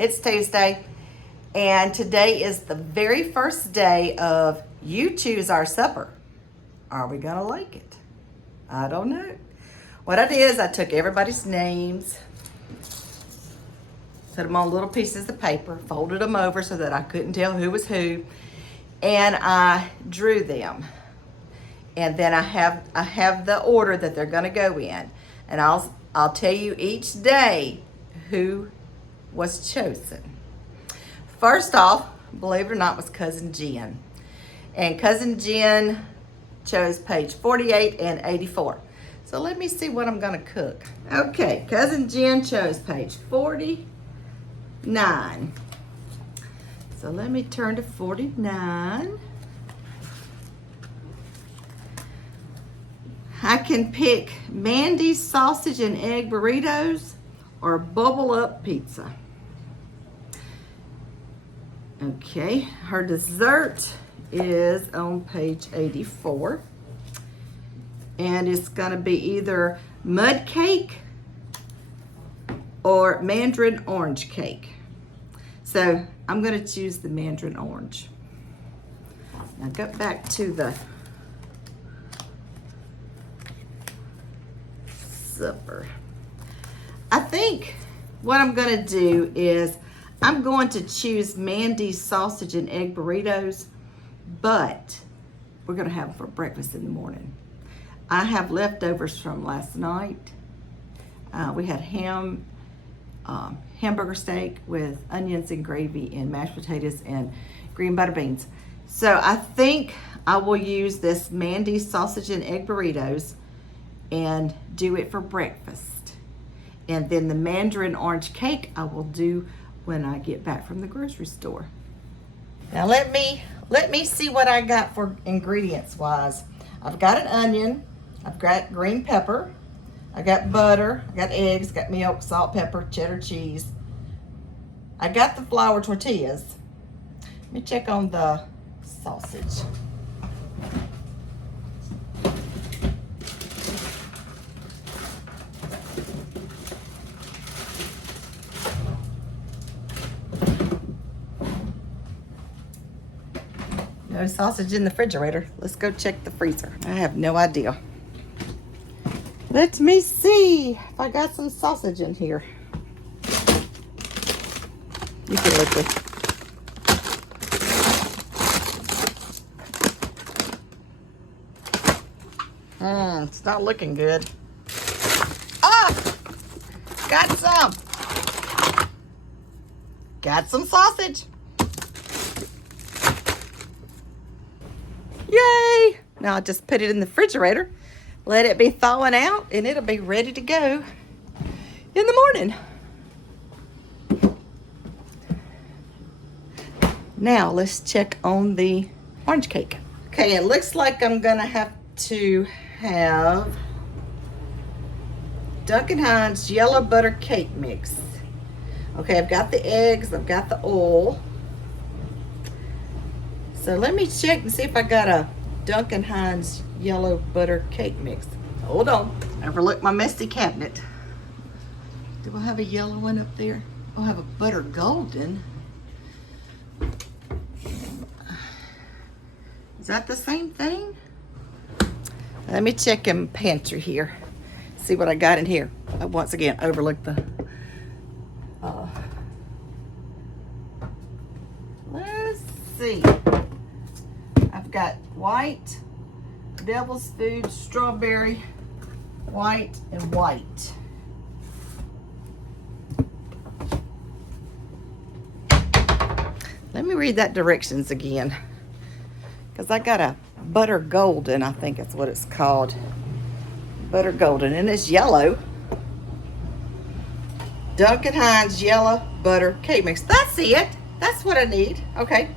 It's Tuesday, and today is the very first day of You Choose Our Supper. Are we gonna like it? I don't know. What I did is I took everybody's names, put them on little pieces of paper, folded them over so that I couldn't tell who was who, and I drew them. And then I have the order that they're gonna go in, and I'll tell you each day who was chosen. First off, believe it or not, was Cousin Jen. And Cousin Jen chose page 48 and 84. So let me see what I'm gonna cook. Okay, Cousin Jen chose page 49. So let me turn to 49. I can pick Mandy's sausage and egg burritos or bubble up pizza. Okay, her dessert is on page 84. And it's gonna be either mud cake or mandarin orange cake. So I'm gonna choose the mandarin orange. Now go back to the supper. I think what I'm gonna do is I'm going to choose Mandy's sausage and egg burritos, but we're gonna have them for breakfast in the morning. I have leftovers from last night. We had hamburger steak with onions and gravy and mashed potatoes and green butter beans. So I think I will use this Mandy's sausage and egg burritos and do it for breakfast. And then the mandarin orange cake I will do when I get back from the grocery store. Now let me see what I got for ingredients wise. I've got an onion, I've got green pepper, I got butter, I got eggs, got milk, salt, pepper, cheddar cheese. I got the flour tortillas. Let me check on the sausage. No sausage in the refrigerator. Let's go check the freezer. I have no idea. Let me see if I got some sausage in here. You can look with. It's not looking good. Ah! Got some. Got some sausage. Yay! Now I'll just put it in the refrigerator, let it be thawing out, and it'll be ready to go in the morning. Now let's check on the orange cake. Okay, it looks like I'm gonna have to have Duncan Hines yellow butter cake mix. Okay, I've got the eggs, I've got the oil. So let me check and see if I got a Duncan Hines yellow butter cake mix. Hold on. Overlook my messy cabinet. Do I have a yellow one up there? I'll have a butter golden. Is that the same thing? Let me check in pantry here. See what I got in here. I once again overlook the let's see. I've got white, devil's food, strawberry, white, and white. Let me read that directions again, because I got a butter golden, I think that's what it's called. Butter golden, and it's yellow. Duncan Hines yellow butter cake mix. That's it. That's what I need. Okay.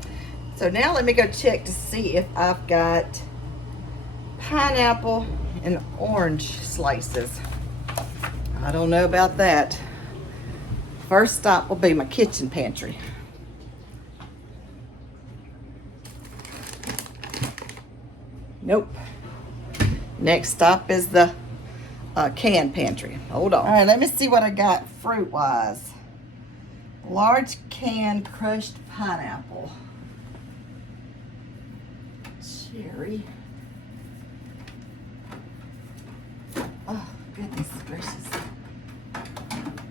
So now let me go check to see if I've got pineapple and orange slices. I don't know about that. First stop will be my kitchen pantry. Nope. Next stop is the can pantry. Hold on. All right, let me see what I got fruit-wise. Large can crushed pineapple. Cherry. Oh, goodness gracious.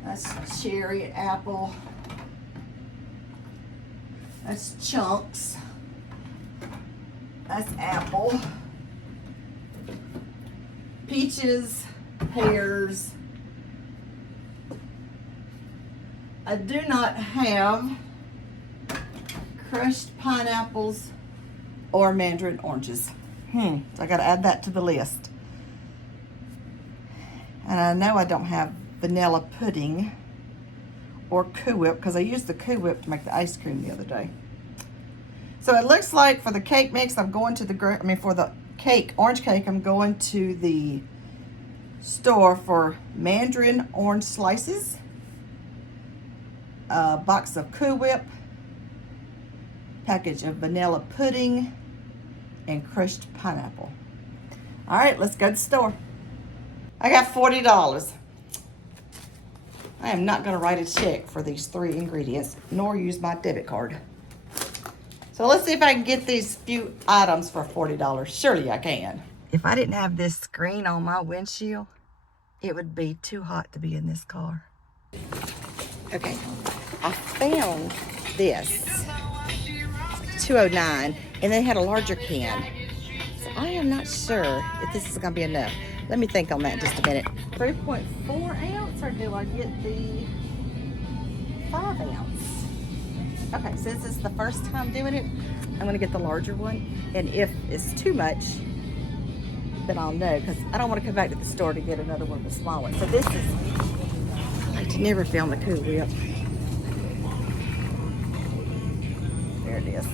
That's cherry and apple. That's chunks. That's apple. Peaches, pears. I do not have crushed pineapples or mandarin oranges. So I gotta add that to the list. And I know I don't have vanilla pudding or Cool Whip because I used the Cool Whip to make the ice cream the other day. So it looks like for the cake mix, I'm going to for the cake, orange cake, I'm going to the store for mandarin orange slices, a box of Cool Whip, package of vanilla pudding, and crushed pineapple. All right, let's go to the store. I got $40. I am not gonna write a check for these 3 ingredients, nor use my debit card. So let's see if I can get these few items for $40. Surely I can. If I didn't have this screen on my windshield, it would be too hot to be in this car. Okay, I found this, $2.09, and they had a larger can. So I am not sure if this is gonna be enough. Let me think on that just a minute. 3.4 ounce, or do I get the 5 ounce? Okay, since it's the first time doing it, I'm gonna get the larger one. And if it's too much, then I'll know, because I don't want to come back to the store to get another one with smaller. So this is, I like to never film the Cool Whip. There it is.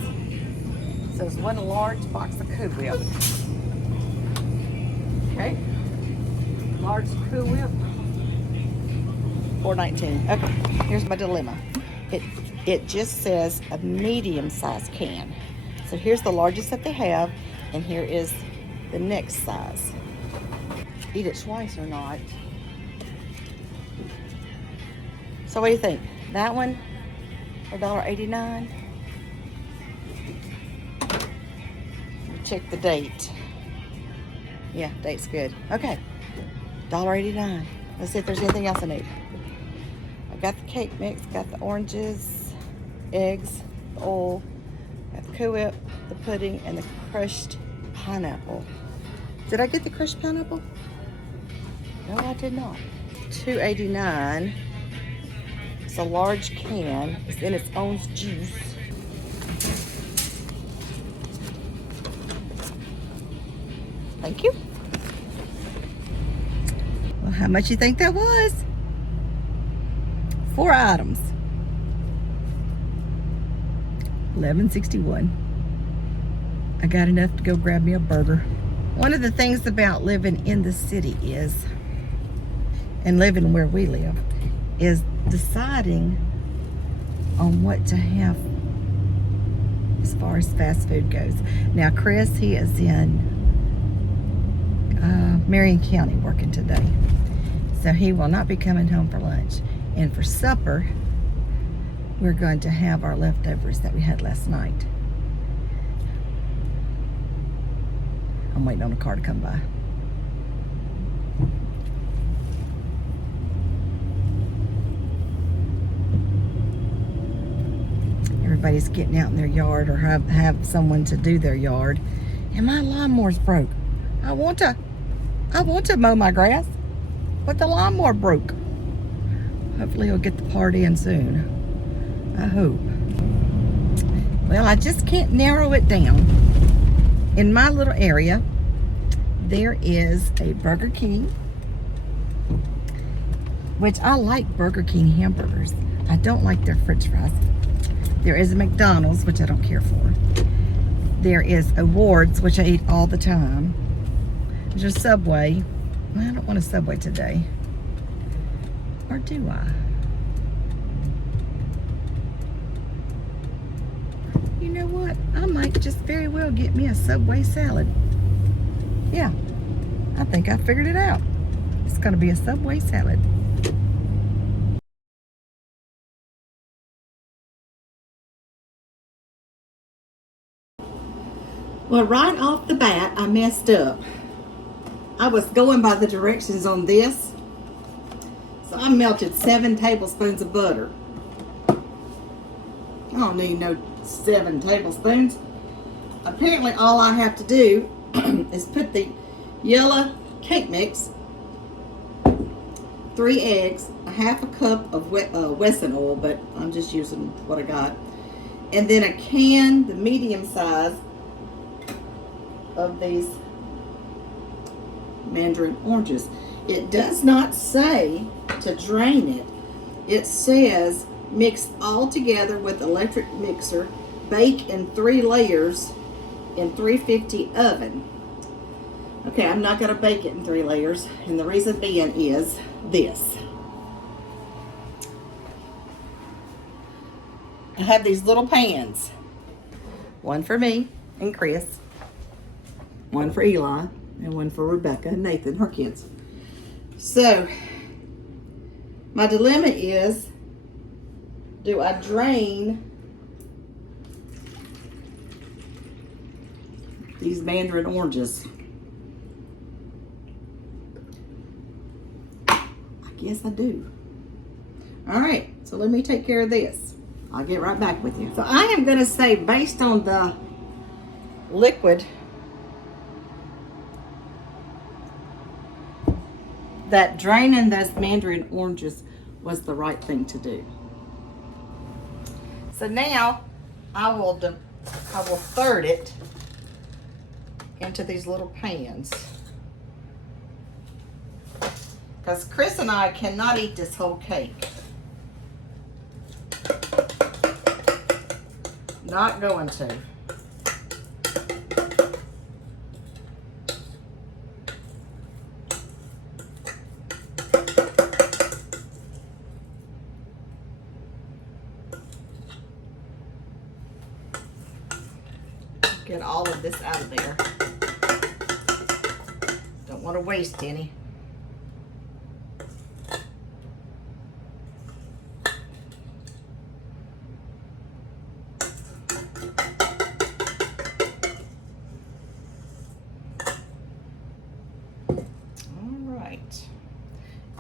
So it's one large box of Cool Whip. Okay. Large Cool Whip. $4.19. Okay, here's my dilemma. It just says a medium-sized can. So here's the largest that they have, and here is the next size. Eat it twice or not. So what do you think? That one for $1.89? Check the date. Yeah, date's good. Okay, $1.89. Let's see if there's anything else I need. I got the cake mix, got the oranges, eggs, the oil, got the Cool Whip, the pudding, and the crushed pineapple. Did I get the crushed pineapple? No, I did not. $2.89. It's a large can. It's in its own juice. Thank you. Well, how much you think that was? 4 items. $11.61. I got enough to go grab me a burger. One of the things about living in the city is, and living where we live, is deciding on what to have as far as fast food goes. Now, Chris, he is in Marion County working today. So he will not be coming home for lunch. And for supper, we're going to have our leftovers that we had last night. I'm waiting on a car to come by. Everybody's getting out in their yard, or have someone to do their yard. And my lawnmower's broke. I want to mow my grass, but the lawnmower broke. Hopefully he'll get the part in soon. I hope. Well, I just can't narrow it down. In my little area, there is a Burger King, which I like Burger King hamburgers. I don't like their french fries. There is a McDonald's, which I don't care for. There is a Ward's, which I eat all the time. There's a Subway. I don't want a Subway today. Or do I? You know what? I might just very well get me a Subway salad. Yeah, I think I figured it out. It's gonna be a Subway salad. Well, right off the bat, I messed up. I was going by the directions on this. So I melted 7 tablespoons of butter. I don't need no 7 tablespoons. Apparently all I have to do is put the yellow cake mix, 3 eggs, a half a cup of Wesson oil, but I'm just using what I got, and then a can, the medium size, of these mandarin oranges. It does not say to drain it. It says mix all together with electric mixer, bake in 3 layers in 350 oven. Okay, I'm not going to bake it in 3 layers, and the reason being is this. I have these little pans. One for me and Chris, one for Eli, and one for Rebecca and Nathan, her kids. So, my dilemma is, do I drain these mandarin oranges? I guess I do. All right, so let me take care of this. I'll get right back with you. So I am going to say, based on the liquid, that draining those mandarin oranges was the right thing to do. So now I will third it into these little pans, because Chris and I cannot eat this whole cake. Not going to. Get all of this out of there. Don't want to waste any.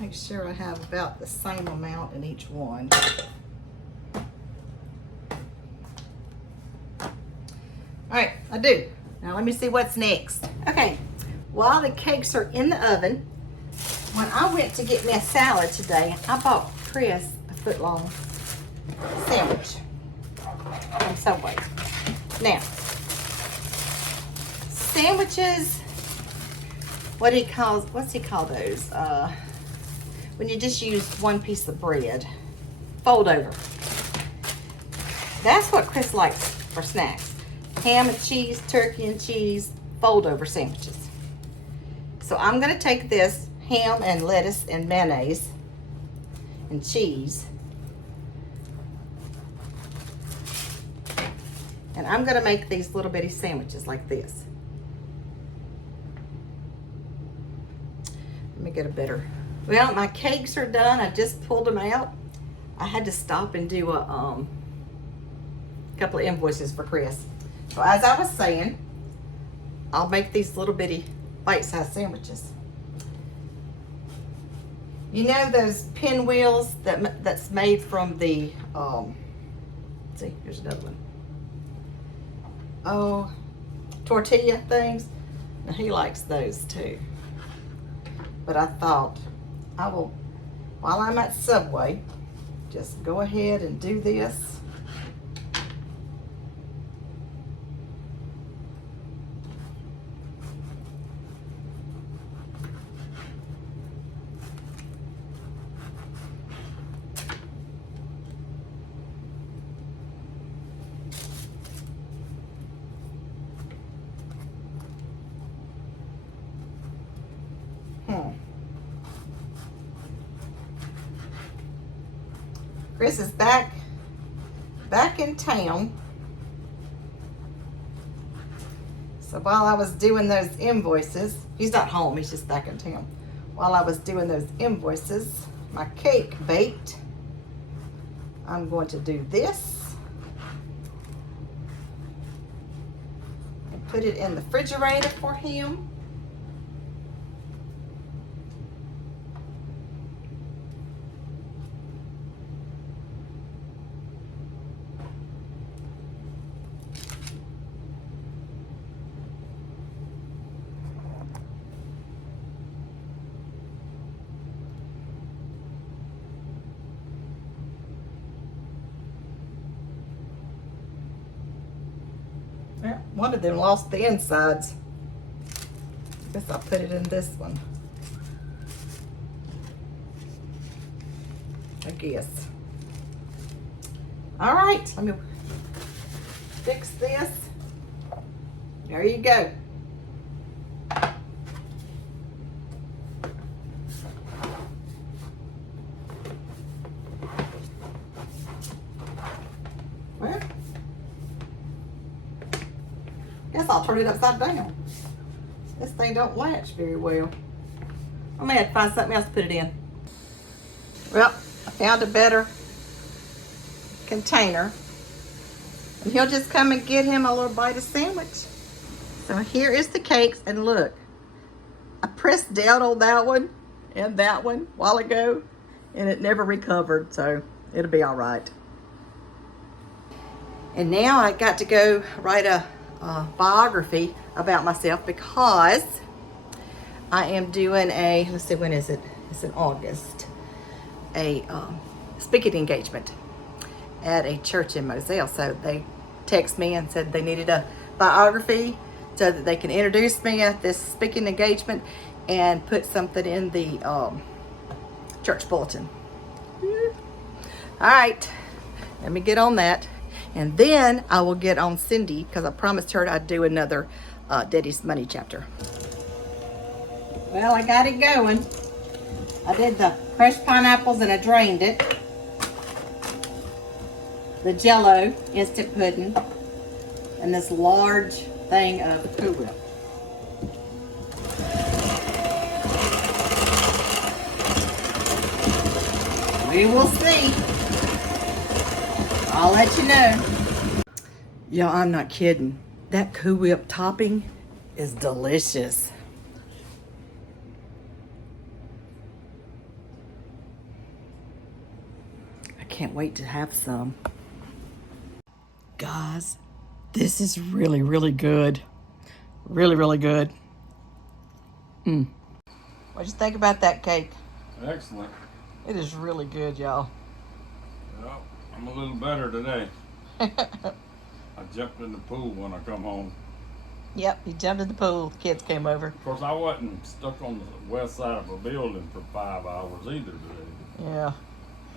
Make sure I have about the same amount in each one. All right, I do. Now let me see what's next. Okay, while the cakes are in the oven, when I went to get me a salad today, I bought Chris a foot-long sandwich from Subway. Now, sandwiches, what's he call those? When you just use one piece of bread, fold over. That's what Chris likes for snacks. Ham and cheese, turkey and cheese, fold over sandwiches. So I'm gonna take this ham and lettuce and mayonnaise and cheese, and I'm gonna make these little bitty sandwiches like this. Let me get a better. Well, my cakes are done. I just pulled them out. I had to stop and do a couple of invoices for Chris. So as I was saying, I'll make these little bitty bite-sized sandwiches. You know those pinwheels that's made from the, let's see, here's another one. Oh, tortilla things. Now he likes those too. But I thought, I will, while I'm at Subway, just go ahead and do this. Chris is back in town. So while I was doing those invoices, he's not home, he's just back in town. While I was doing those invoices, my cake baked. I'm going to do this. put it in the refrigerator for him. Yeah, one of them lost the insides. Guess I'll put it in this one. I guess. All right, let me fix this. There you go. Well, guess I'll turn it upside down. This thing don't latch very well. I may have to find something else to put it in. Well, I found a better container. And he'll just come and get him a little bite of sandwich. So here is the cakes, and look, I pressed down on that one and that one a while ago, and it never recovered, so it'll be all right. And now I got to go write a biography about myself because I am doing a, let's see, when is it? It's in August. A speaking engagement at a church in Moselle. So they texted me and said they needed a biography so that they can introduce me at this speaking engagement and put something in the church bulletin. All right, let me get on that. And then I will get on Cindy because I promised her I'd do another Daddy's Money chapter. Well, I got it going. I did the crushed pineapples and I drained it. The Jell-O instant pudding, and this large thing of Cool Whip. We will see. I'll let you know. Yo, I'm not kidding. That Cool Whip topping is delicious. I can't wait to have some. Guys, this is really, really good. Really, really good. What'd you think about that cake? Excellent. It is really good, y'all. Well, I'm a little better today. I jumped in the pool when I come home. Yep, he jumped in the pool. The kids came over. Of course, I wasn't stuck on the west side of a building for 5 hours either today. Yeah.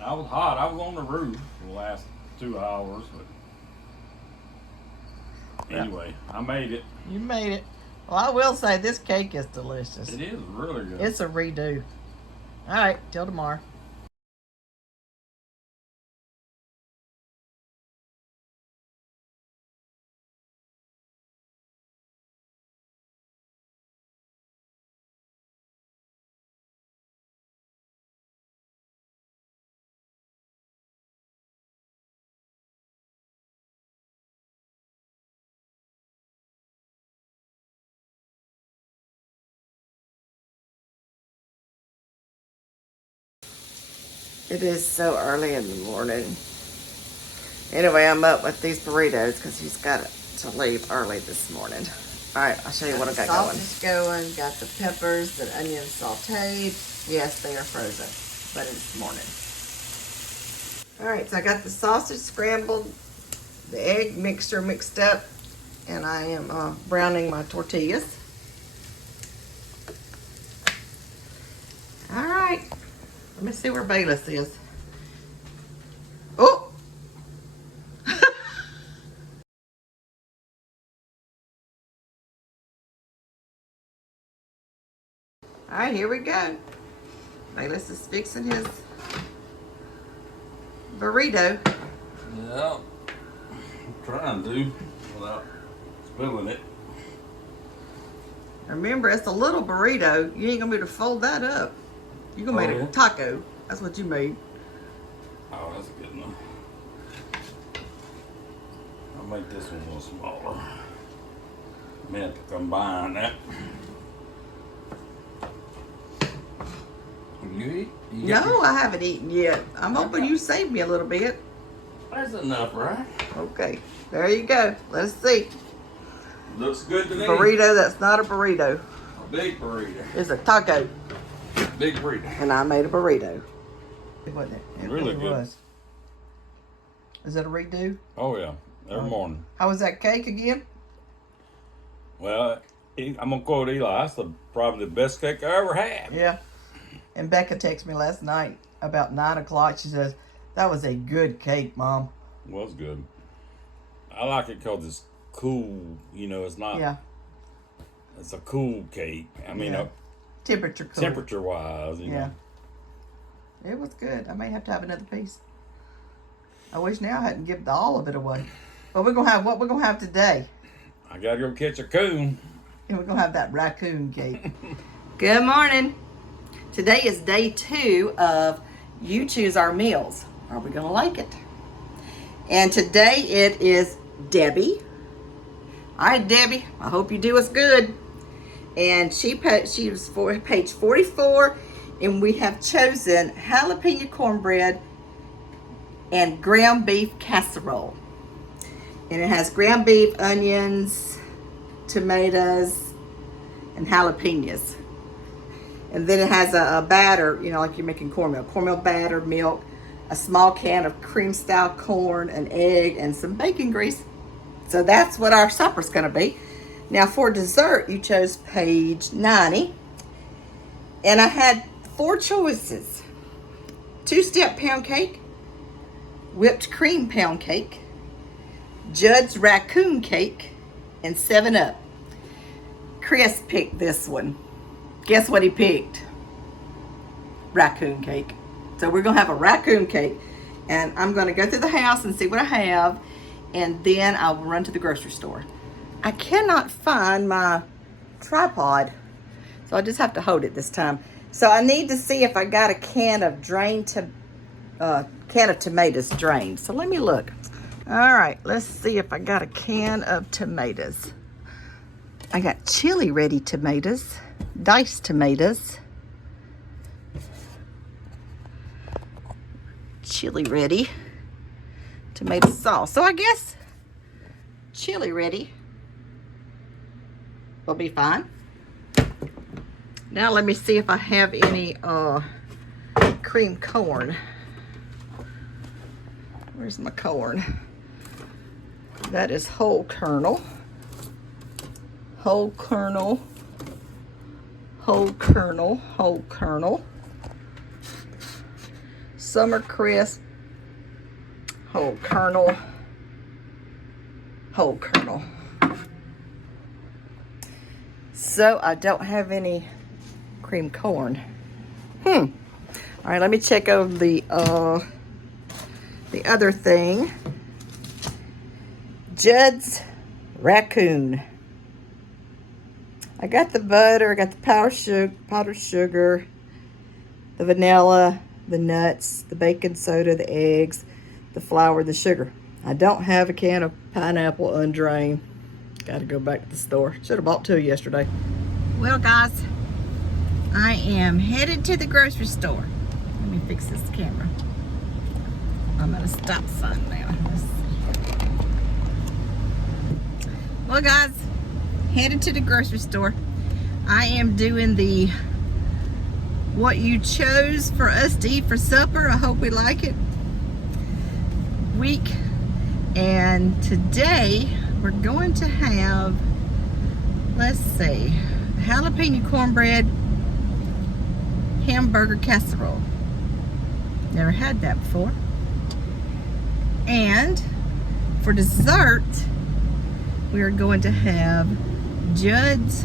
I was hot. I was on the roof for the last 2 hours, but anyway, I made it. You made it. Well, I will say this cake is delicious. It is really good. It's a redo. All right, till tomorrow. It is so early in the morning. Anyway, I'm up with these burritos because he's got to leave early this morning. All right, I'll show you what I got going. Sausage going, got the peppers, the onions sauteed. Yes, they are frozen, but it's morning. All right, so I got the sausage scrambled, the egg mixture mixed up, and I am browning my tortillas. All right, let me see where Bayless is. Oh! All right, here we go. Bayless is fixing his burrito. Yeah, I'm trying to without spilling it. Remember, it's a little burrito. You ain't gonna be able to fold that up. You're gonna make a taco. That's what you made. Oh, that's a good one. I'll make this one a little smaller. minute to combine that. You eat? You get No, I haven't eaten yet. I'm hoping you save me a little bit. That's enough, right? Okay, there you go. Let's see. Looks good to me. Burrito that's not a burrito. A big burrito. It's a taco. Big burrito. And I made a burrito. Wasn't it? It Really good. was. Is that a redo? Oh yeah, every morning. How was that cake again? Well, I'm gonna quote Eli. That's probably the best cake I ever had. Yeah. And Becca texted me last night about 9 o'clock. She says, "That was a good cake, Mom." Well, it's good. I like it because it's cool. You know, it's not. Yeah. It's a cool cake. I mean, Yeah. Temperature cool. temperature wise, you Yeah. know. It was good. I may have to have another piece. I wish now I hadn't given all of it away. But we're gonna have what we're gonna have today. I gotta go catch a coon. And we're gonna have that raccoon cake. Good morning. Today is day 2 of You Choose Our Meals. Are we gonna like it? And today it is Debbie. All right, Debbie. I hope you do us good. And she was for page 44, and we have chosen jalapeno cornbread and ground beef casserole. And it has ground beef, onions, tomatoes, and jalapenos. And then it has a batter, you know, like you're making cornmeal. Cornmeal batter, milk, a small can of cream-style corn, an egg, and some bacon grease. So that's what our supper's going to be. Now for dessert, you chose page 90. And I had 4 choices. 2-step pound cake, whipped cream pound cake, Judd's raccoon cake, and 7-Up. Chris picked this one. Guess what he picked? Raccoon cake. So we're going to have a raccoon cake. And I'm going to go through the house and see what I have. And then I will run to the grocery store. I cannot find my tripod. So I just have to hold it this time. So I need to see if I got a can of tomatoes drained. So let me look. All right, let's see if I got a can of tomatoes. I got chili ready tomatoes, diced tomatoes, chili ready, tomato sauce. So I guess chili ready will be fine. Now let me see if I have any cream corn. Where's my corn? That is whole kernel. Whole kernel. Whole kernel. Whole kernel. Summer crisp. Whole kernel. Whole kernel. So I don't have any cream corn. All right, let me check over the other thing. Judd's raccoon. I got the butter, I got the powdered sugar, the vanilla, the nuts, the baking soda, the eggs, the flour, the sugar. I don't have a can of pineapple undrained. Got to go back to the store. Should have bought 2 yesterday. Well, guys, I am headed to the grocery store. Let me fix this camera. I'm at a stop sign now. Let's see. Well, guys, headed to the grocery store. I am doing the what you chose for us to eat for supper. I hope we like it. Week. And today we're going to have, let's see, jalapeno cornbread hamburger casserole. Never had that before. And for dessert, we are going to have Judd's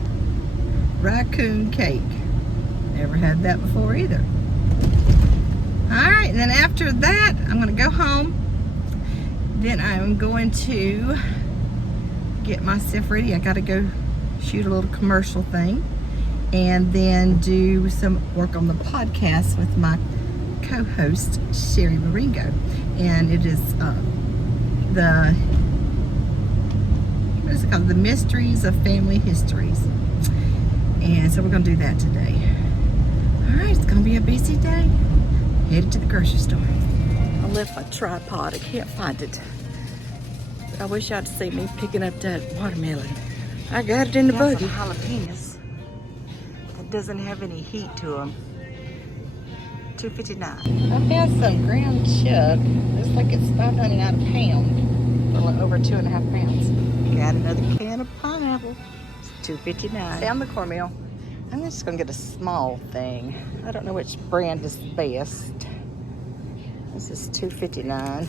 raccoon cake. Never had that before either. All right, and then after that, I'm going to go home. Then I'm going to get myself ready. I got to go shoot a little commercial thing and then do some work on the podcast with my co-host, Sherry Maringo. And it is the what is it called? The Mysteries of Family Histories. And so we're gonna do that today. All right, it's gonna be a busy day. Headed to the grocery store. I left my tripod, I can't find it. But I wish y'all to see me picking up that watermelon. I got it in the buggy. Some jalapenos that doesn't have any heat to them. $2.59. I found some ground chuck. Looks like it's $5.99 a pound for like over 2.5 pounds. Got another can of pineapple. It's $2.59. Found the cornmeal. I'm just gonna get a small thing. I don't know which brand is best. This is $2.59.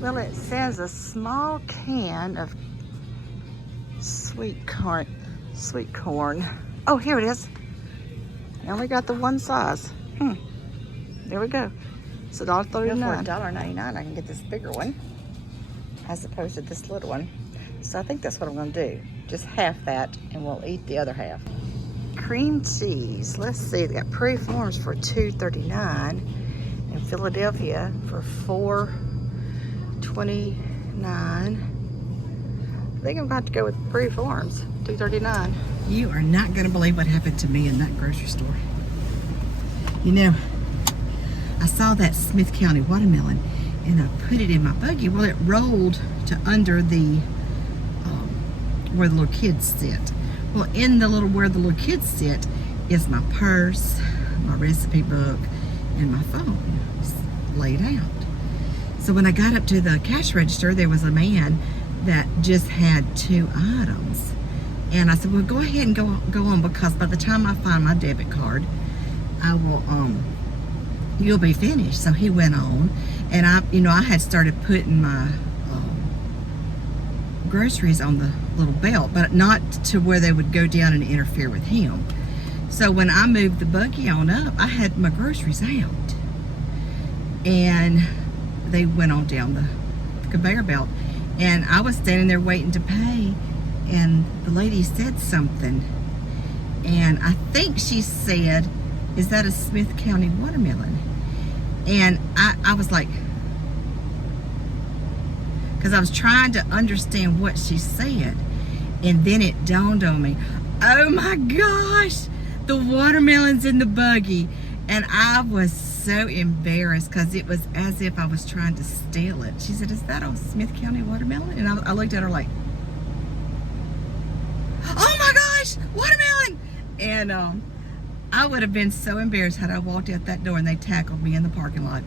Well, it says a small can of sweet corn. Oh, here it is. I only got the one size. There we go. It's $1.39. For $1.99, I can get this bigger one as opposed to this little one. So I think that's what I'm going to do. Just half that, and we'll eat the other half. Cream cheese. Let's see. They got Prairie Farms for $2.39, and Philadelphia for $4.29. I think I'm about to go with Prairie Farms. $2.39. You are not going to believe what happened to me in that grocery store. You know, I saw that Smith County watermelon and I put it in my buggy. Well, it rolled to under the where the little kids sit. Well, in the little where the little kids sit is my purse, my recipe book, and my phone laid out. So when I got up to the cash register, there was a man that just had 2 items. And I said, well, go ahead and go on, because by the time I find my debit card, I will, you'll be finished. So he went on, and I had started putting my groceries on the little belt, but not to where they would go down and interfere with him. So when I moved the buggy on up, I had my groceries out, and they went on down the conveyor belt, and I was standing there waiting to pay. And the lady said something, and I think she said, is that a Smith County watermelon? And I was like, because I was trying to understand what she said, and then it dawned on me, oh my gosh, the watermelon's in the buggy. And I was so embarrassed, because it was as if I was trying to steal it. She said, is that a Smith County watermelon? And I looked at her like, oh my gosh, watermelon! And I would have been so embarrassed had I walked out that door and they tackled me in the parking lot.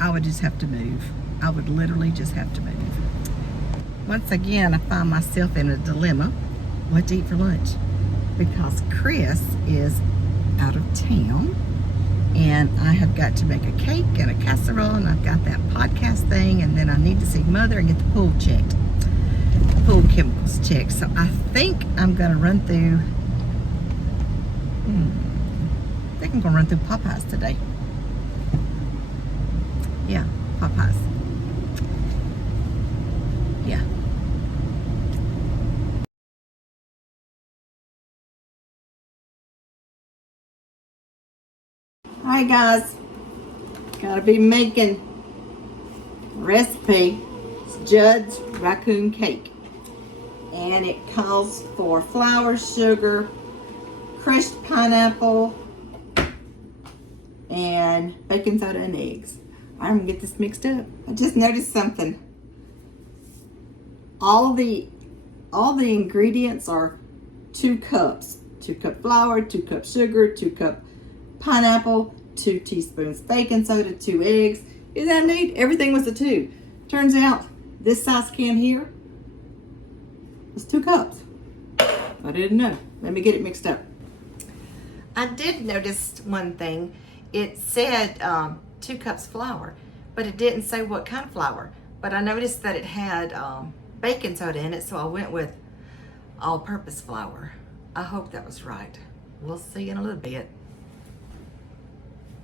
I would just have to move. I would literally just have to move. Once again, I find myself in a dilemma. What to eat for lunch? Because Chris is out of town, and I have got to make a cake and a casserole, and I've got that podcast thing, and then I need to see Mother and get the pool checked. Pool chemicals checked. So I think I'm gonna run through Popeyes today. Yeah, Popeyes. Yeah. Alright guys, gotta be making recipe. It's Judd's raccoon cake. And it calls for flour, sugar, crushed pineapple, and baking soda and eggs. I'm gonna get this mixed up. I just noticed something. All the ingredients are 2 cups. 2 cup flour, 2 cup sugar, 2 cup pineapple, 2 teaspoons baking soda, 2 eggs. Isn't that neat? Everything was a 2. Turns out this size can here was 2 cups. I didn't know. Let me get it mixed up. I did notice one thing. It said 2 cups flour, but it didn't say what kind of flour. But I noticed that it had baking soda in it, so I went with all-purpose flour. I hope that was right. We'll see in a little bit.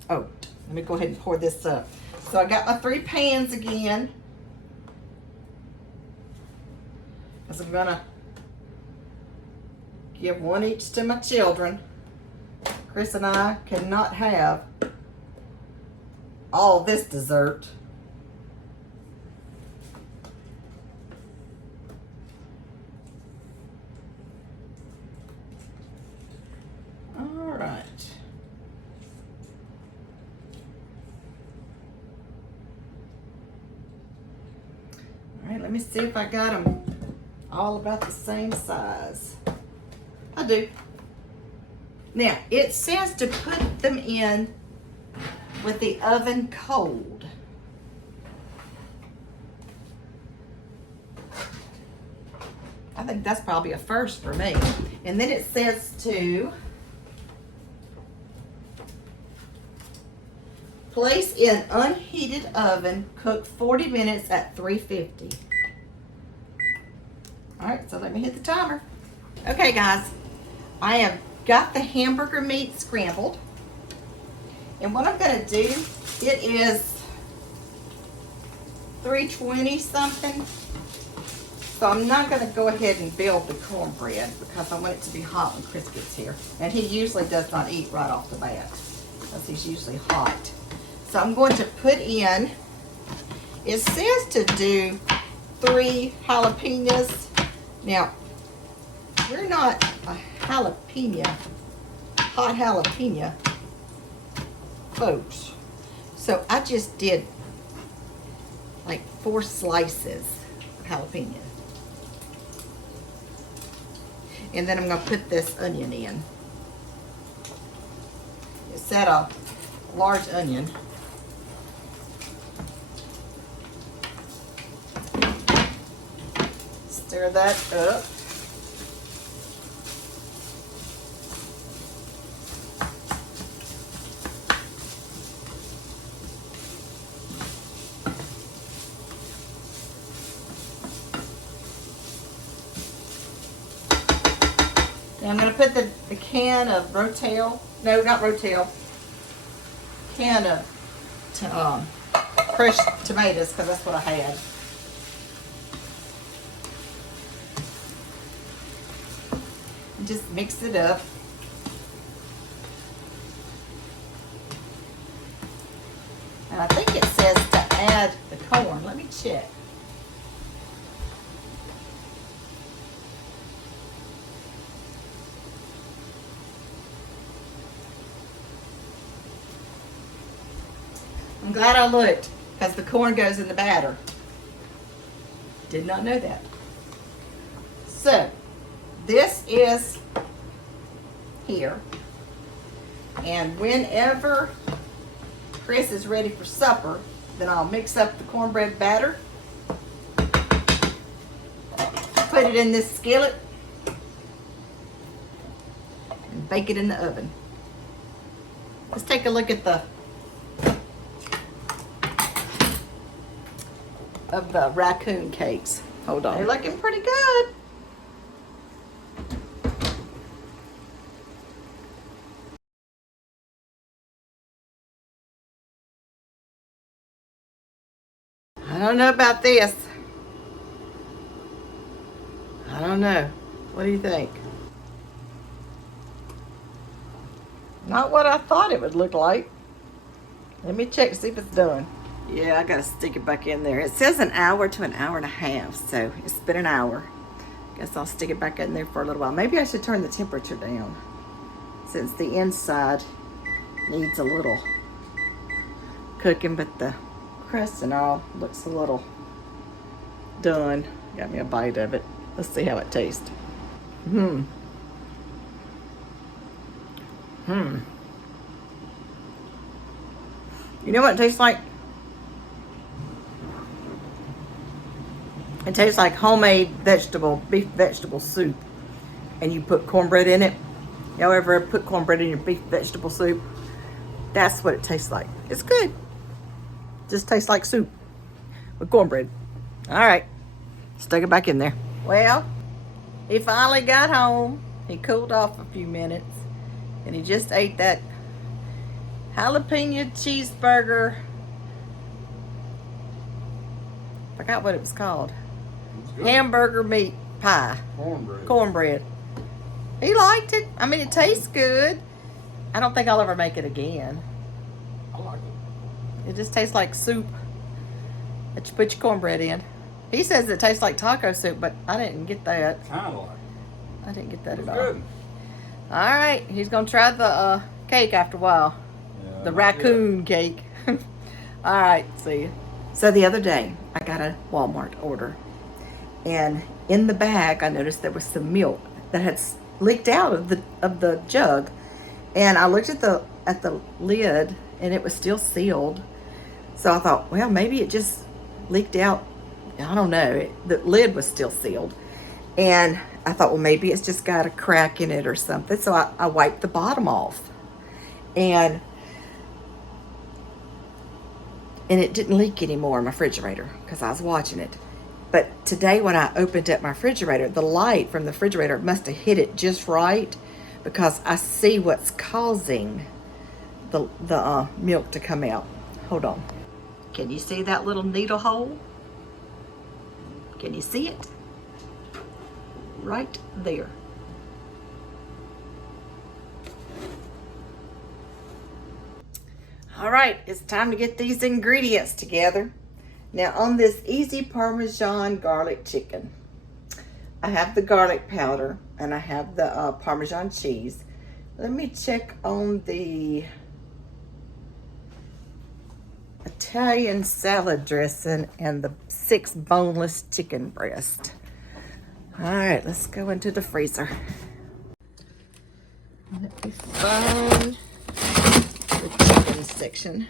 Oh, let me go ahead and pour this up. So I got my 3 pans again. Because I'm gonna give 1 each to my children. Chris and I cannot have all this dessert. Let me see if I got them all about the same size. I do. Now, it says to put them in with the oven cold. I think that's probably a first for me. And then it says to place in unheated oven, cook 40 minutes at 350. All right, so let me hit the timer. Okay, guys, I have got the hamburger meat scrambled. And what I'm gonna do, it is 320 something. So I'm not gonna go ahead and build the cornbread because I want it to be hot when Chris gets here. And he usually does not eat right off the bat because he's usually hot. So I'm going to put in, it says to do 3 jalapenos. Now, we're not a hot jalapeno folks. So I just did like 4 slices of jalapeno. And then I'm gonna put this onion in. It said a large onion. Stir that up. Now I'm going to put the can of Rotel, no, not Rotel, can of crushed tomatoes, because that's what I had. And just mix it up. And I think it says to add the corn. Let me check. I'm glad I looked because the corn goes in the batter. Did not know that. So, this is here. And whenever Chris is ready for supper, then I'll mix up the cornbread batter, put it in this skillet, and bake it in the oven. Let's take a look at the raccoon cakes. Hold on. They're looking pretty good. I don't know about this. I don't know. What do you think? Not what I thought it would look like. Let me check, see if it's done. Yeah, I gotta stick it back in there. It says an hour to an hour and a half, so it's been an hour. Guess I'll stick it back in there for a little while. Maybe I should turn the temperature down since the inside needs a little cooking, but the crust and all looks a little done. Got me a bite of it. Let's see how it tastes. You know what it tastes like? It tastes like homemade beef vegetable soup. And you put cornbread in it. Y'all ever put cornbread in your beef vegetable soup? That's what it tastes like. It's good. Just tastes like soup with cornbread. All right, stuck it back in there. Well, he finally got home. He cooled off a few minutes. And he just ate that jalapeno cheeseburger. Forgot what it was called. Hamburger meat pie. Cornbread. He liked it. I mean, it tastes good. I don't think I'll ever make it again. I like it. It just tastes like soup that you put your cornbread in. He says it tastes like taco soup, but I didn't get that. Kind of like I didn't get that it. at It's all. good. All right, he's gonna try the cake after a while. Yeah, The raccoon cake. All right, see you. So the other day, I got a Walmart order, And in the bag, I noticed there was some milk that had leaked out of the jug. And I looked at the lid, and it was still sealed. So I thought, well, maybe it just leaked out. I don't know. The lid was still sealed. And I thought, well, maybe it's just got a crack in it or something. So I wiped the bottom off. And it didn't leak anymore in my refrigerator because I was watching it. But today when I opened up my refrigerator, the light from the refrigerator must have hit it just right, because I see what's causing the milk to come out. Hold on. Can you see that little needle hole? Can you see it? Right there. All right, it's time to get these ingredients together. Now on this easy Parmesan garlic chicken, I have the garlic powder and I have the Parmesan cheese. Let me check on the Italian salad dressing and the 6 boneless chicken breast. All right, let's go into the freezer. Let me find the chicken section.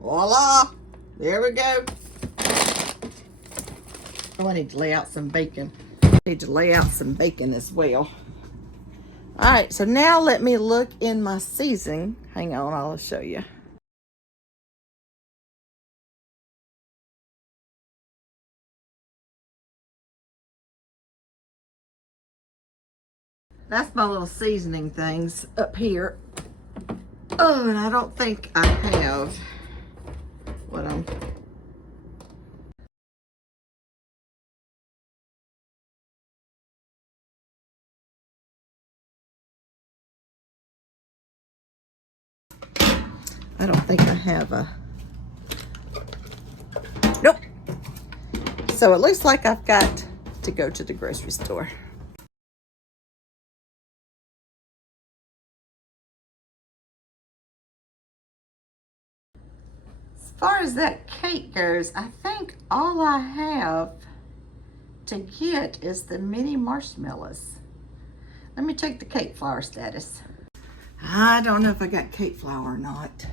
Voila! There we go. Oh, I need to lay out some bacon. I need to lay out some bacon as well. All right, so now let me look in my seasoning. Hang on, I'll show you. That's my little seasoning things up here. Oh, and I don't think I have what I'm... I don't think I have a... Nope. So it looks like I've got to go to the grocery store. As far as that cake goes, I think all I have to get is the mini marshmallows. Let me check the cake flour status. I don't know if I got cake flour or not.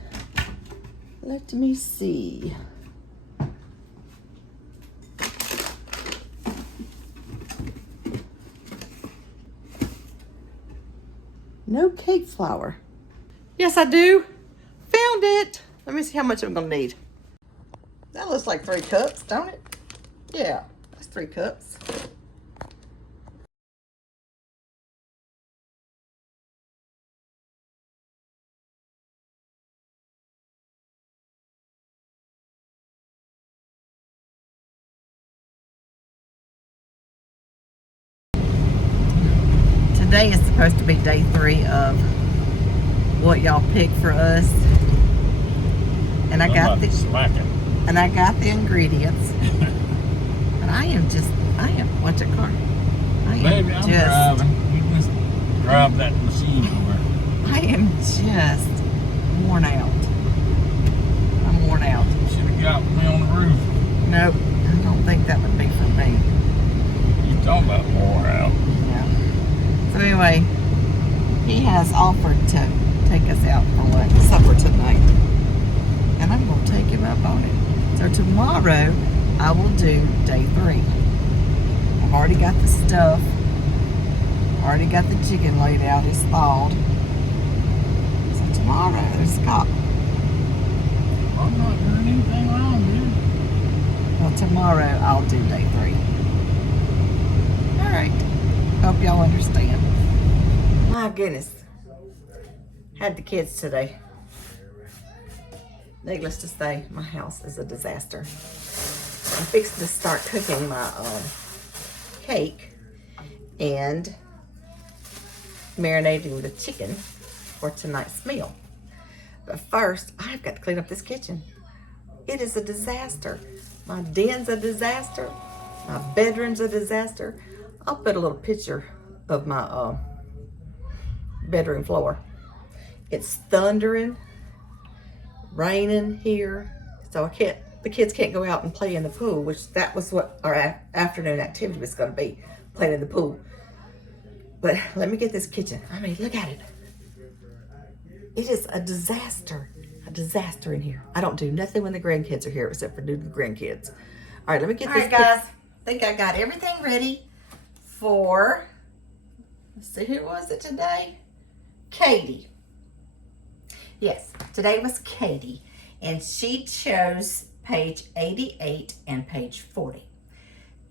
Let me see. No cake flour. Yes, I do. Found it. Let me see how much I'm gonna need. That looks like 3 cups, don't it? Yeah, that's 3 cups. Today is supposed to be day 3 of what y'all picked for us. And I got the ingredients. And I am, what's it called? Baby, I'm driving. You just drive that machine over. I am just worn out. I'm worn out. Should have got me on the roof. Nope, I don't think that would be for me. You talking about worn out? Yeah. So anyway, he has offered to take us out for lunch, supper tonight. And I'm going to take him up on it. So tomorrow, I will do day 3. I've already got the stuff. Already got the chicken laid out. It's thawed. So tomorrow, there's Scott. I'm not doing anything wrong, dude. Well, tomorrow, I'll do day 3. All right. Hope y'all understand. My goodness. Had the kids today. Needless to say, my house is a disaster. I'm fixing to start cooking my cake and marinating the chicken for tonight's meal. But first, I've got to clean up this kitchen. It is a disaster. My den's a disaster. My bedroom's a disaster. I'll put a little picture of my bedroom floor. It's thundering, raining here, so I can't the kids can't go out and play in the pool, which that was what our afternoon activity was going to be, playing in the pool. But let me get this kitchen. I mean, look at it. It is a disaster in here. I don't do nothing when the grandkids are here except for do the grandkids. All right, let me get this. All right, guys, I think I got everything ready for, let's see, who was it today? Katie. Yes, today was Katie, and she chose page 88 and page 40.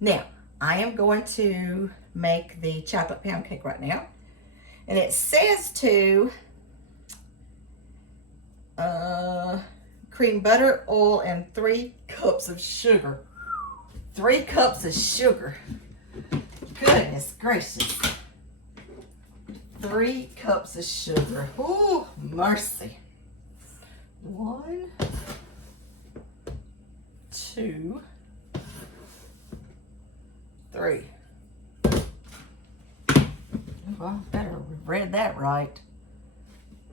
Now, I am going to make the chocolate pound cake right now, and it says to cream butter, oil, and 3 cups of sugar. 3 cups of sugar. Goodness gracious. 3 cups of sugar. Ooh, mercy. 1, 2, 3. Well, better have read that right.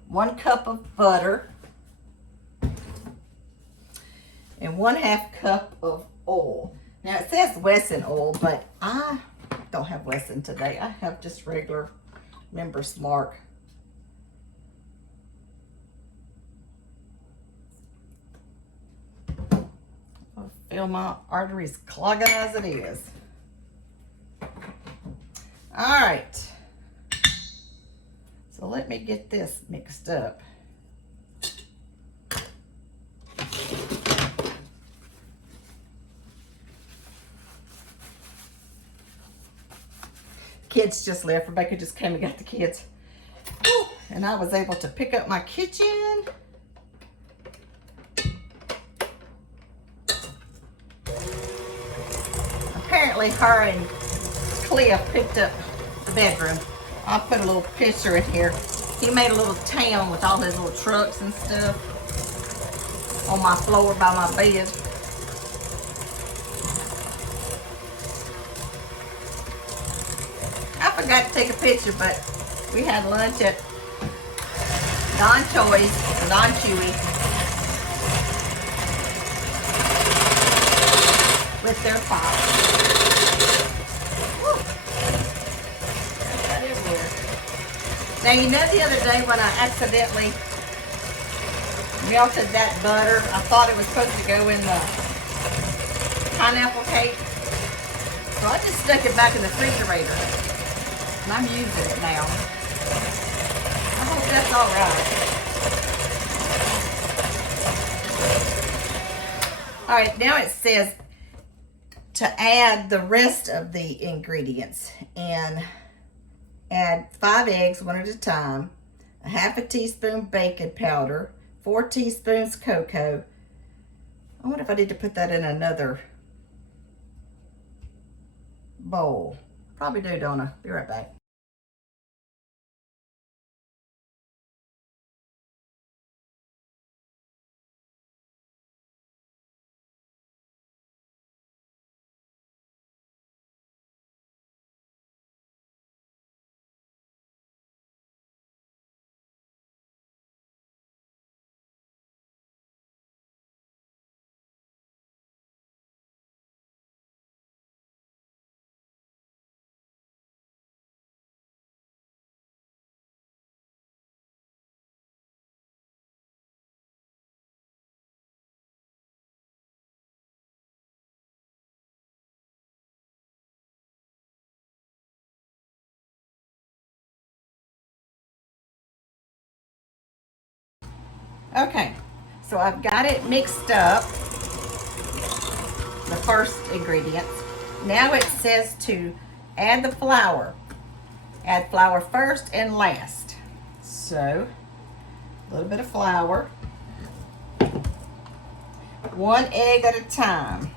1 cup of butter. And 1/2 cup of oil. Now it says Wesson oil, but I don't have Wesson today. I have just regular Member's Mark. I'll feel my arteries clogging as it is. All right. So let me get this mixed up. Kids just left. Rebecca just came and got the kids. Whew. And I was able to pick up my kitchen. Apparently her and Cliff picked up the bedroom. I'll put a little picture in here. He made a little town with all his little trucks and stuff on my floor by my bed. I forgot to take a picture, but we had lunch at Don Choi's, Don Chewy, with their pop. That is weird. Now, you know the other day when I accidentally melted that butter, I thought it was supposed to go in the pineapple cake. So I just stuck it back in the refrigerator. And I'm using it now. I hope that's all right. All right, now it says to add the rest of the ingredients, and add 5 eggs, 1 at a time, 1/2 teaspoon baking powder, 4 teaspoons cocoa. I wonder if I need to put that in another bowl. Probably do, don't I? Be right back. Okay, so I've got it mixed up, the first ingredients. Now it says to add the flour. Add flour first and last. So, a little bit of flour. 1 egg at a time.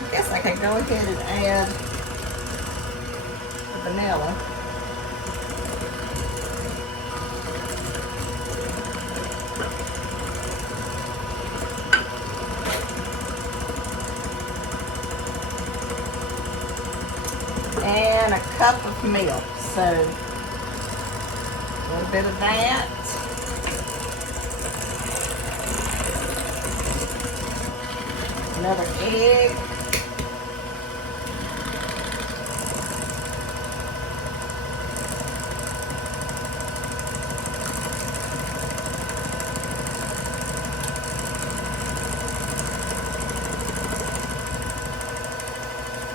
I guess I can go ahead and add the vanilla. cup of milk. So a little bit of that. Another egg.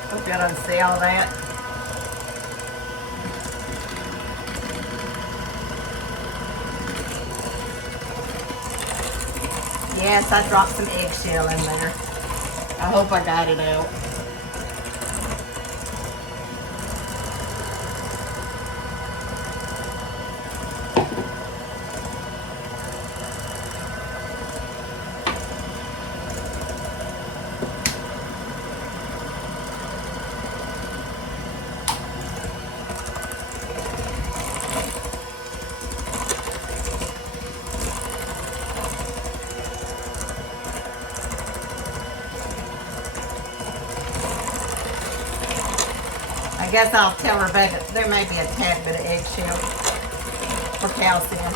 Hope y'all don't see all that. Yes, I dropped some eggshell in there. I hope I got it out. I guess I'll tell Rebecca there may be a tad bit of eggshell for calcium.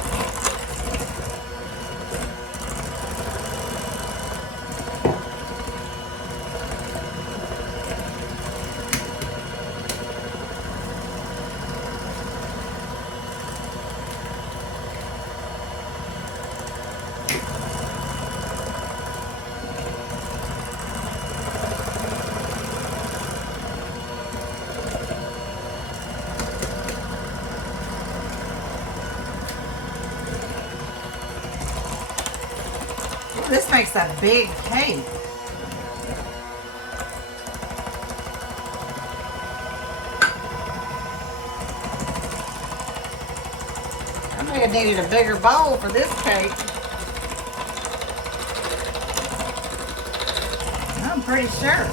This makes a big cake. I may have needed a bigger bowl for this cake. I'm pretty sure.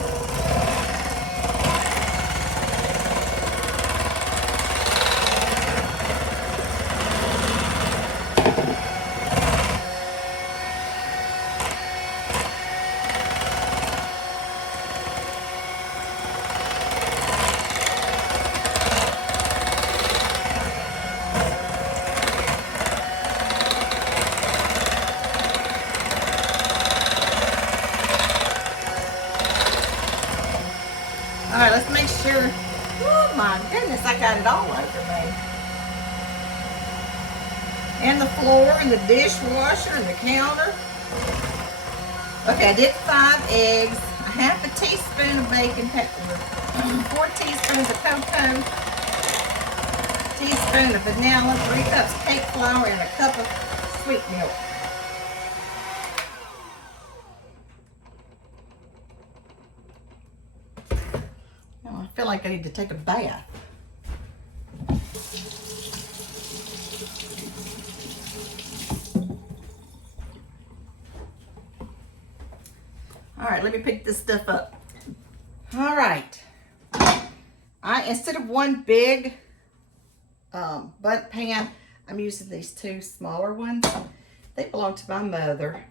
All right, let's make sure. Oh my goodness, I got it all over me. And the floor and the dishwasher and the counter. Okay, I did 5 eggs, a half a teaspoon of baking powder, 4 teaspoons of cocoa, teaspoon of vanilla, 3 cups cake flour, and a cup of sweet milk. I feel like I need to take a bath. All right, let me pick this stuff up. All right. Instead of one big butt pan, I'm using these 2 smaller ones. They belong to my mother.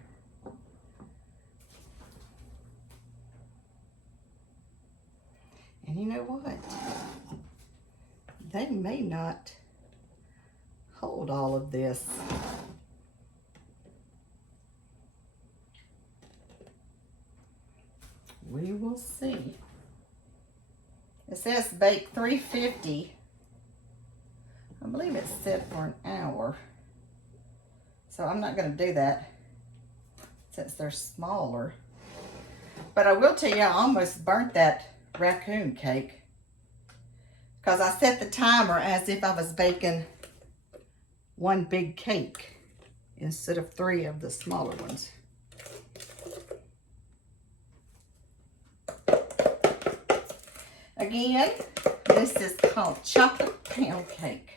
And you know what? They may not hold all of this. We will see. It says bake 350. I believe it's set for an hour. So I'm not going to do that since they're smaller. But I will tell you, I almost burnt that raccoon cake because I set the timer as if I was baking one big cake instead of 3 of the smaller ones. Again, this is called chocolate pound cake.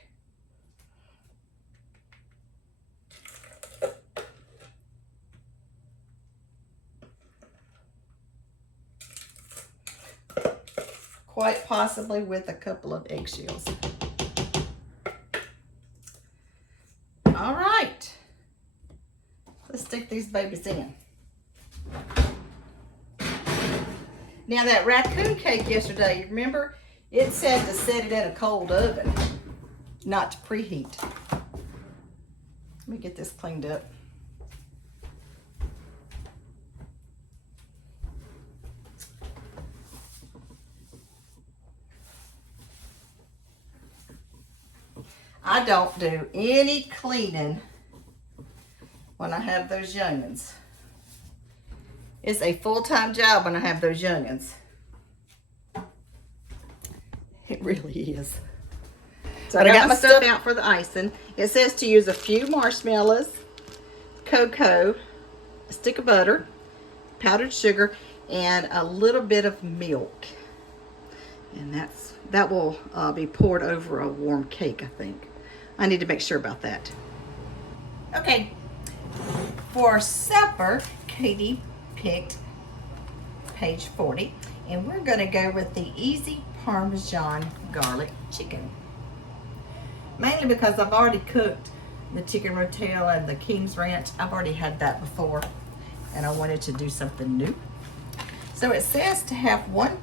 Quite possibly with a couple of eggshells. All right, let's stick these babies in. Now that raccoon cake yesterday, you remember It said to set it in a cold oven, not to preheat. Let me get this cleaned up. I don't do any cleaning when I have those youngins. It's a full-time job when I have those youngins. It really is. So I got my stuff out for the icing. It says to use a few marshmallows, cocoa, a stick of butter, powdered sugar, and a little bit of milk. And that will be poured over a warm cake, I think. I need to make sure about that. Okay, for supper, Katie picked page 40, and we're gonna go with the Easy Parmesan Garlic Chicken. Mainly because I've already cooked the chicken rotel and the King's Ranch. I've already had that before, and I wanted to do something new. So it says to have one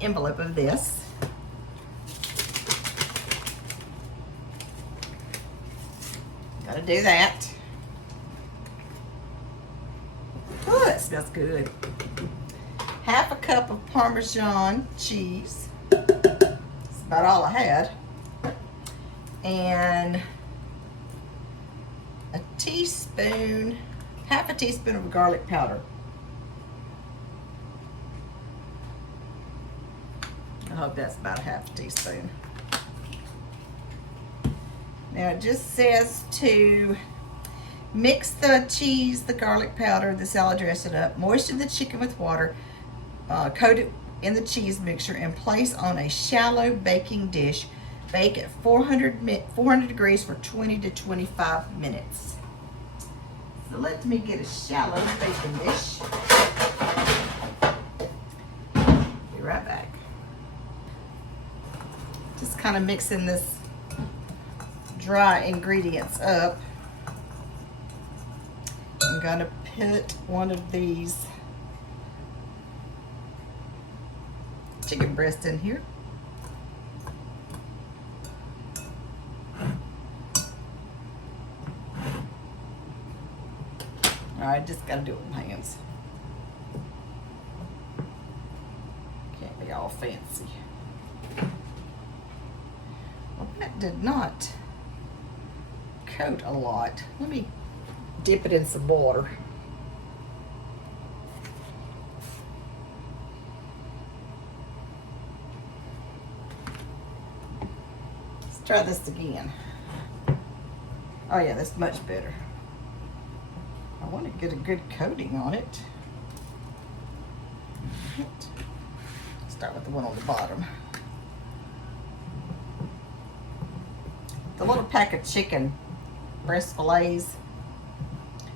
envelope of this. Gotta do that. Oh, that smells good. Half a cup of Parmesan cheese. That's about all I had. And half a teaspoon of garlic powder. I hope that's about a half a teaspoon. Now it just says to mix the cheese, the garlic powder, the salad dressing up, moisten the chicken with water, coat it in the cheese mixture, and place on a shallow baking dish. Bake at 400 degrees for 20 to 25 minutes. So let me get a shallow baking dish. Be right back. Just kind of mixing this dry ingredients up. I'm gonna put one of these chicken breasts in here. All right, just gotta do it with my hands. Can't be all fancy. Well, that did not coat a lot. Let me dip it in some water. Let's try this again. Oh yeah, that's much better. I want to get a good coating on it. Start with the one on the bottom. The little pack of chicken breast fillets,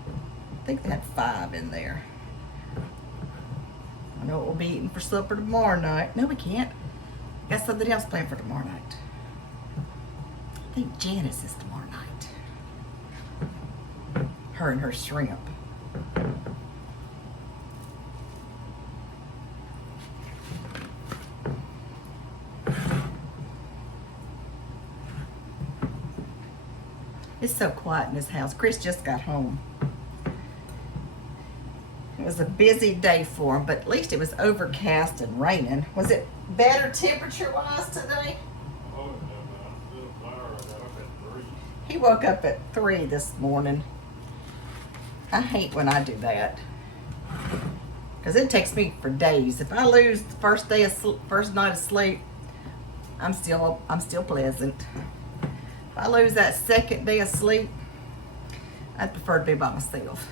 I think they had 5 in there. I know what we'll be eating for supper tomorrow night. No, we can't. Got something else planned for tomorrow night. I think Janice is tomorrow night. Her and her shrimp. It's so quiet in this house. Chris just got home. It was a busy day for him, but at least it was overcast and raining. Was it better temperature-wise today? Oh, yeah, I'm still tired. I got up at 3. He woke up at 3 this morning. I hate when I do that, because it takes me for days. If I lose the first night of sleep, I'm still pleasant. If I lose that second day of sleep, I'd prefer to be by myself.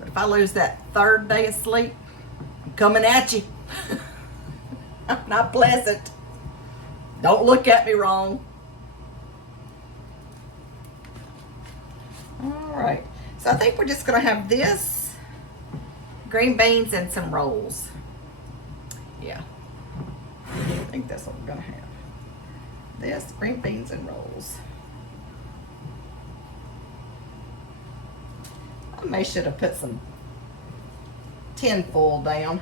But if I lose that third day of sleep, I'm coming at you. I'm not pleasant. Don't look at me wrong. All right. So I think we're just gonna have this, green beans, and some rolls. Yeah. I think that's what we're gonna have. This, green beans, and rolls. I may should have put some tin foil down.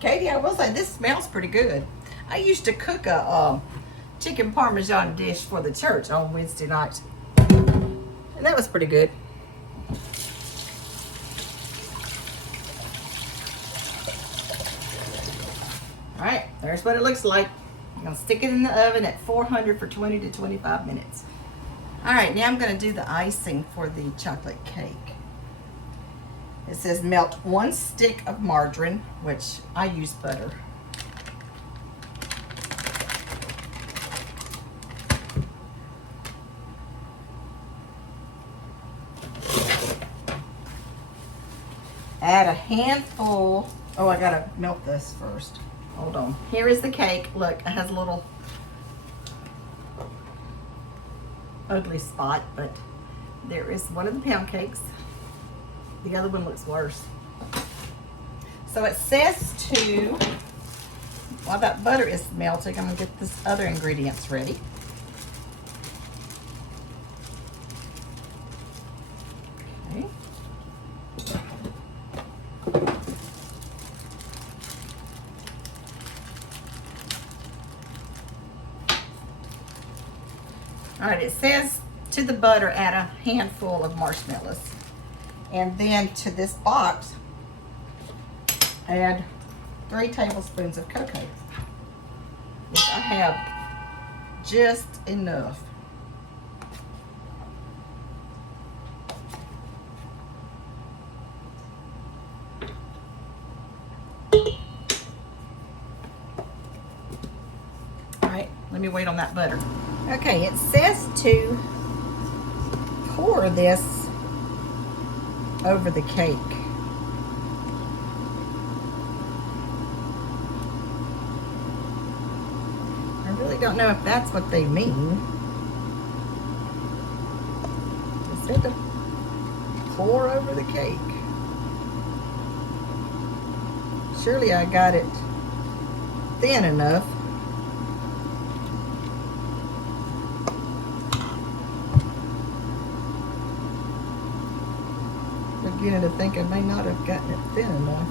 Katie, I will say this smells pretty good. I used to cook a chicken parmesan dish for the church on Wednesday night, and that was pretty good. All right, there's what it looks like. I'm gonna stick it in the oven at 400 for 20 to 25 minutes. All right, now I'm gonna do the icing for the chocolate cake. It says melt 1 stick of margarine, which I use butter. Add a handful. Oh, I gotta melt this first. Hold on. Here is the cake. Look, it has a little ugly spot, but there is one of the pound cakes. The other one looks worse. So it says to, while that butter is melting, I'm gonna get this other ingredients ready. Okay. All right, it says to the butter, add a handful of marshmallows. And then to this box, add 3 tablespoons of cocoa, which I have just enough. All right, let me wait on that butter. Okay, it says to pour this over the cake. I really don't know if that's what they mean. It said to pour over the cake. Surely I got it thin enough. Beginning to think I may not have gotten it thin enough.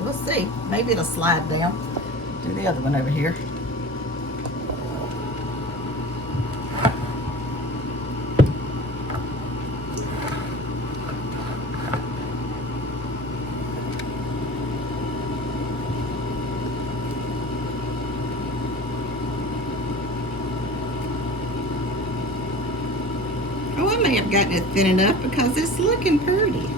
We'll see. Maybe it'll slide down. Do the other one over here. Oh, I may have gotten it thin enough because it's looking pretty.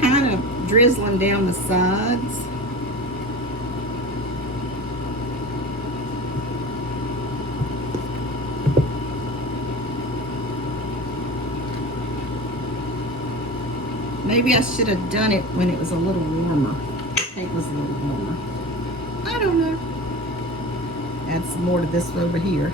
Kind of drizzling down the sides. Maybe I should have done it when it was a little warmer. The cake was a little warmer. I don't know. Add some more to this over here.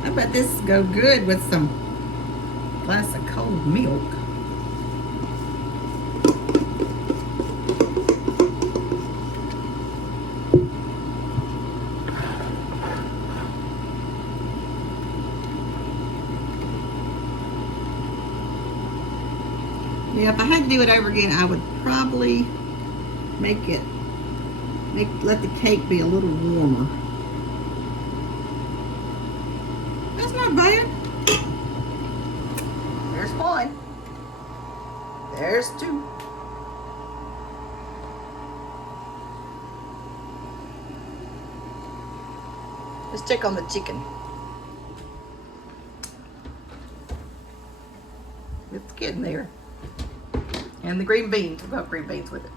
I bet this would go good with some glass of cold milk. Yeah, if I had to do it over again, I would probably let the cake be a little warmer. That's not bad. There's one. There's two. Let's check on the chicken. It's getting there. And the green beans. We'll have green beans with it.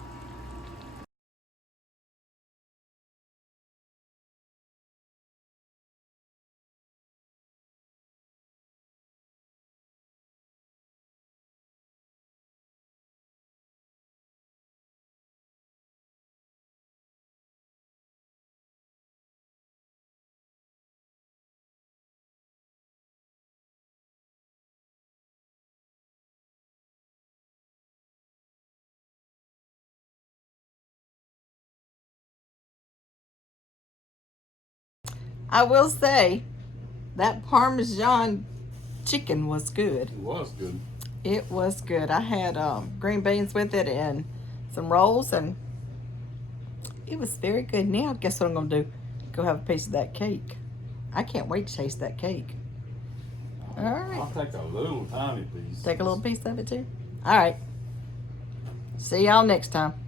I will say that Parmesan chicken was good. It was good. It was good. I had green beans with it and some rolls, and it was very good. Now, guess what I'm going to do? Go have a piece of that cake. I can't wait to taste that cake. All right. I'll take a little tiny piece. Take a little piece of it too. All right. See y'all next time.